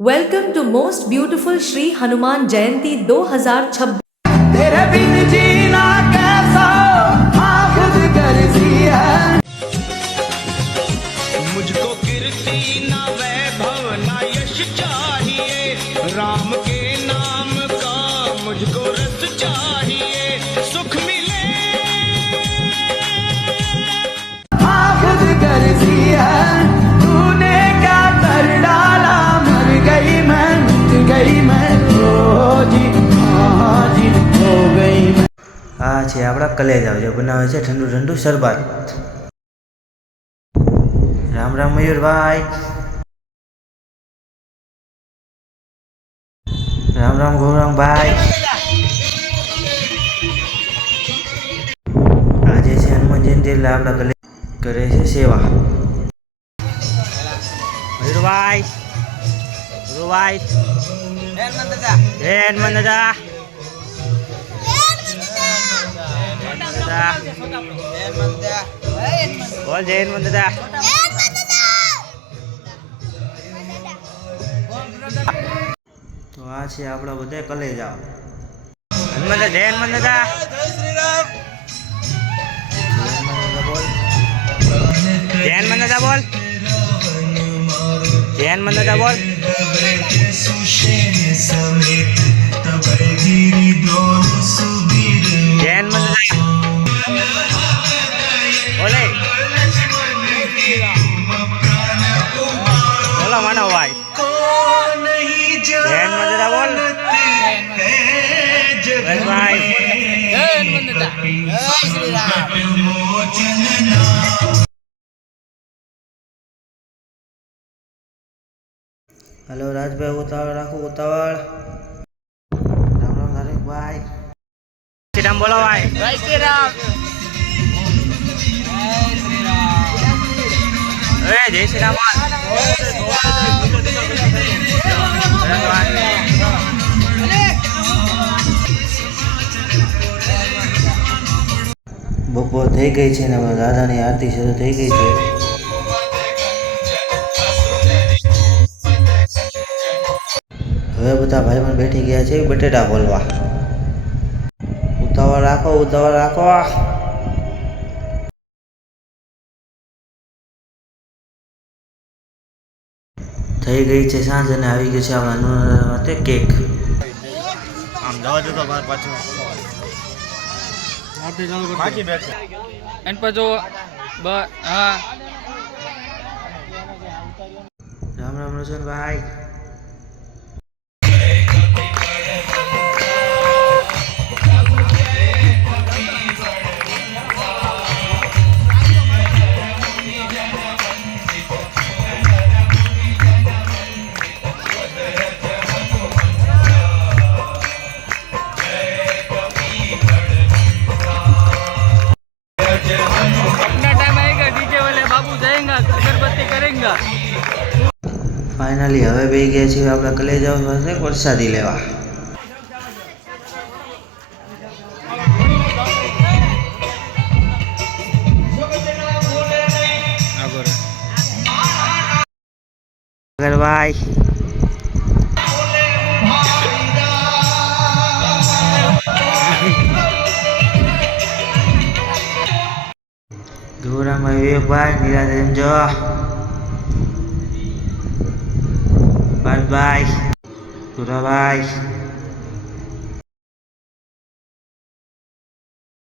Welcome to most beautiful Shri Hanuman Jayanti 2026। तेरे बिन जीना कैसा हाँ खुद गर्जी है। मुझको कीर्ति ना वैभव ना यश चाहिए, राम के नाम का मुझको रस चाहिए। सुख मिले हाँ खुद गर्जी है। तूने क्या कर डाला, मर गई मैं, मिट गई मैं, ओ जी हाँ जी हो गई मैं। આ છે આપણા કલેજા જે બનાવે છે ઠંડુ ઠંડુ શરબત। રામ રામ મયુરભાઈ, રામ રામ ગૌરાંગભાઈ। આજે છે હનુમાન જયંતિ એટલે આપણા કલે કરે છે સેવા। મયુરભાઈ, ગુરુભાઈ, જય હનુમાન દાદા। બોલ જય હનુમાન દાદા। તો આ છે આપણા બધા કલેજા। હનુમાન દાદા, જય હનુમાન દાદા। જય હનુમાન દાદા બોલ, જય હનુમાન દાદા બોલ। જય હનુમાન દાદા બોલે, બોલો માનો ભાઈ, જય હનુમાન દાદા બોલ ભાઈ। હલો રાજભાઈ, ઉતાવળ રાખો ઉતાવળ। રામ રામ નરેશભાઈ, શ્રી રામ બોલો ભાઈ, જય શ્રી રામ, જય શ્રી રામ। બપોર થઈ ગઈ છે ને દાદાની આરતી શરૂ થઈ ગઈ છે। હવે બધા ભાઈ પણ બેઠી ગયા છે બટેટા ફોલવા। ઉતાવળ રાખો ઉતાવળ રાખો। થઈ ગઈ છે સાંજ અને આવી ગયું છે આપણા માટે કેક। આમ જવા દો તો પાછું બાકી બેઠે એન પર જો હા રામ રામ રોશનભાઈ, अपना टाइम आएगा, डीजे वाले बाबू जाएंगे, अगरबत्ती करेंगे। ફાઇનલી હવે બે ગયા છીએ આપણા કલેજાઓ પાસે વરસાદી લેવા। ભાઈ ગૌરાંગભાઈ, વિવેકભાઈ, નિરાંજન જો પાર્થભાઈ, સુરાભાઈ,